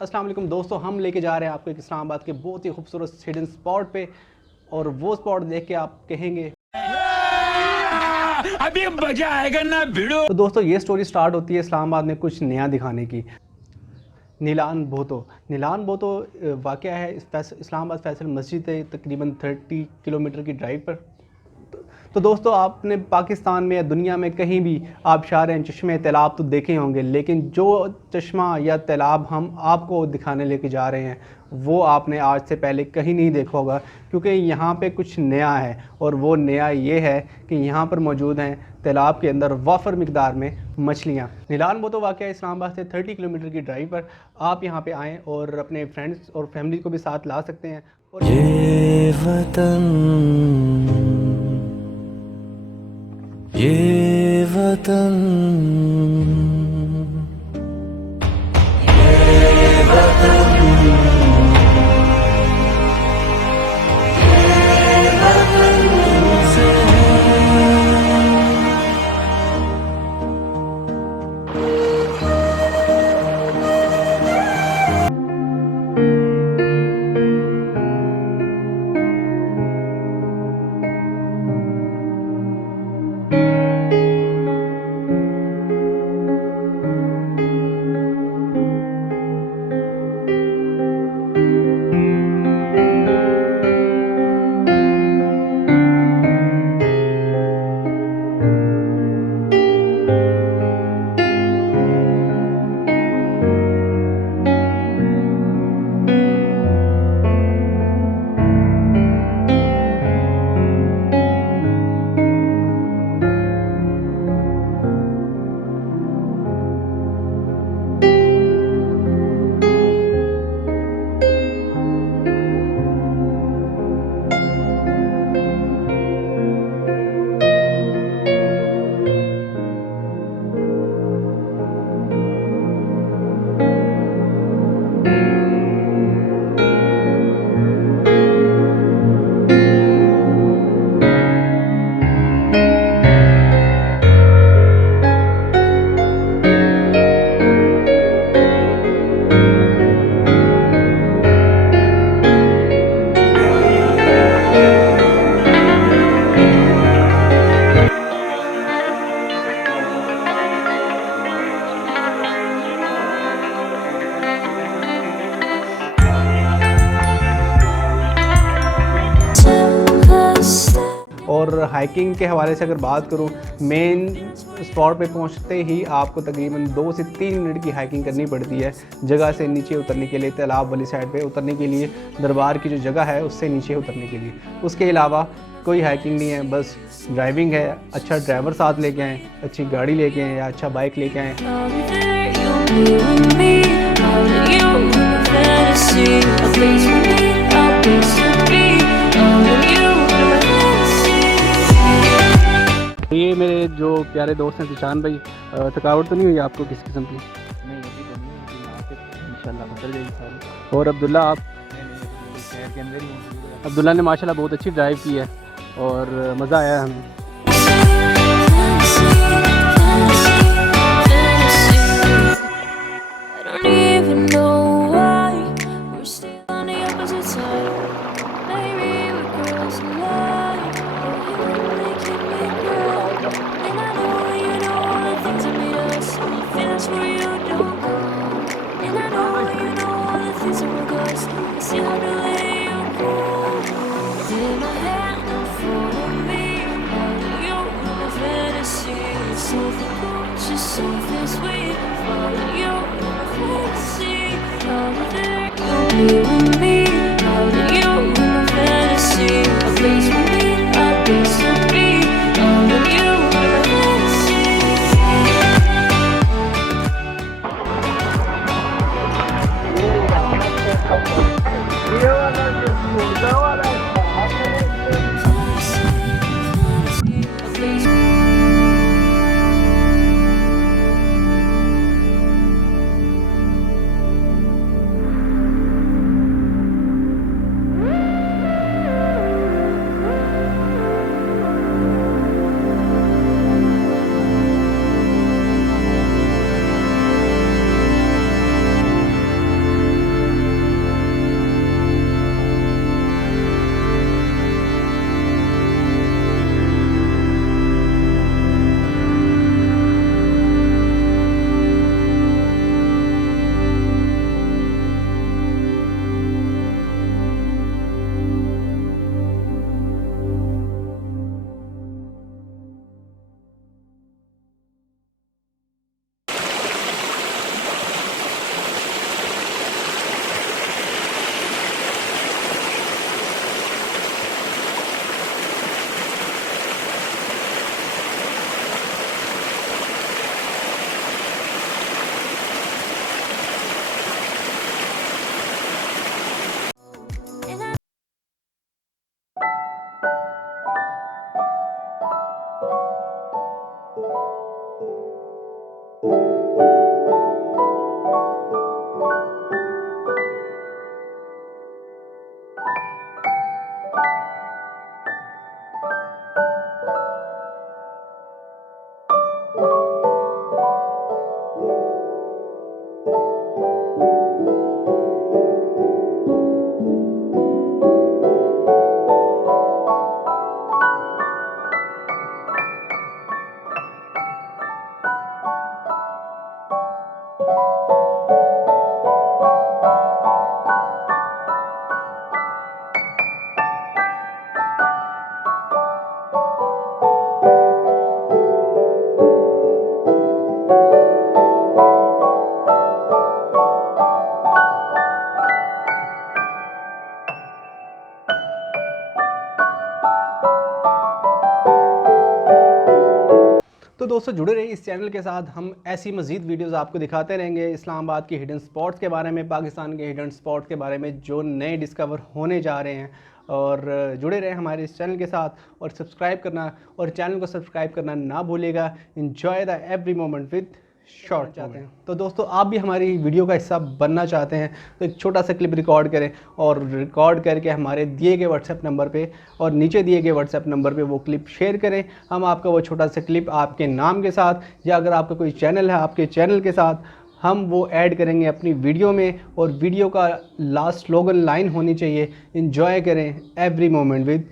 अस्सलाम वालेकुम दोस्तों, हम लेके जा रहे हैं आपको एक इस्लामाबाद के बहुत ही खूबसूरत हिडन स्पॉट पे। और वो स्पॉट देख के आप कहेंगे अभी मजा आएगा ना भिड़ो। तो दोस्तों ये स्टोरी स्टार्ट होती है इस्लामाबाद में कुछ नया दिखाने की। नीलान बोतो वाक़या है इस्लामाबाद फैसल मस्जिद है, तकरीबन 30 किलोमीटर की ड्राइव पर। तो दोस्तों आपने पाकिस्तान में या दुनिया में कहीं भी आबशार हैं, चश्मे, तालाब तो देखे होंगे, लेकिन जो चश्मा या तालाब हम आपको दिखाने लेके जा रहे हैं वो आपने आज से पहले कहीं नहीं देखा होगा, क्योंकि यहाँ पे कुछ नया है। और वो नया ये है कि यहाँ पर मौजूद हैं तालाब के अंदर वाफर मिकदार में मछलियाँ। नीलान बोतो वाक़या इस्लामाबाद से 30 किलोमीटर की ड्राइव पर। आप यहाँ पे आएँ और अपने फ्रेंड्स और फैमिली को भी साथ ला सकते हैं। और ये वतन और हाइकिंग के हवाले से अगर बात करूं, मेन स्पॉट पे पहुंचते ही आपको तकरीबन 2 से 3 मिनट की हाइकिंग करनी पड़ती है जगह से नीचे उतरने के लिए। तालाब वाली साइड पे उतरने के लिए दरबार की जो जगह है उससे नीचे उतरने के लिए, उसके अलावा कोई हाइकिंग नहीं है, बस ड्राइविंग है। अच्छा ड्राइवर साथ लेके आएँ, अच्छी गाड़ी लेके आएँ या अच्छा बाइक लेके आएँ। ये मेरे जो प्यारे दोस्त हैं जिशान भाई, थकावट तो नहीं हुई आपको किसी किस्म की? नहीं, अभी तो नहीं, इंशाल्लाह बदल जाएगी सारी। और अब्दुल्ला, आप? शहर के अंदर ही हैं। अब्दुल्ला ने माशाल्लाह बहुत अच्छी ड्राइव की है और मज़ा आया हमें। Something sweet for you, fantasy. You and me, you and my fantasy. A place for me, a place to be. You and my fantasy. Yeah. तो दोस्तों जुड़े रहिए इस चैनल के साथ, हम ऐसी मज़ीद वीडियोस आपको दिखाते रहेंगे इस्लामाबाद के हिडन स्पॉट्स के बारे में, पाकिस्तान के हिडन स्पॉट के बारे में जो नए डिस्कवर होने जा रहे हैं। और जुड़े रहें हमारे इस चैनल के साथ और सब्सक्राइब करना, और चैनल को सब्सक्राइब करना ना भूलिएगा। Enjoy the every moment with short चाहते हैं तो दोस्तों आप भी हमारी वीडियो का हिस्सा बनना चाहते हैं तो एक छोटा सा क्लिप रिकॉर्ड करें और रिकॉर्ड करके हमारे दिए गए व्हाट्सएप नंबर पे और नीचे दिए गए व्हाट्सएप नंबर पे वो क्लिप शेयर करें। हम आपका वो छोटा सा क्लिप आपके नाम के साथ, या अगर आपका कोई चैनल है आपके चैनल के साथ, हम वो ऐड करेंगे अपनी वीडियो में। और वीडियो का लास्ट स्लोगन लाइन होनी चाहिए, एंजॉय करें एवरी मोमेंट विद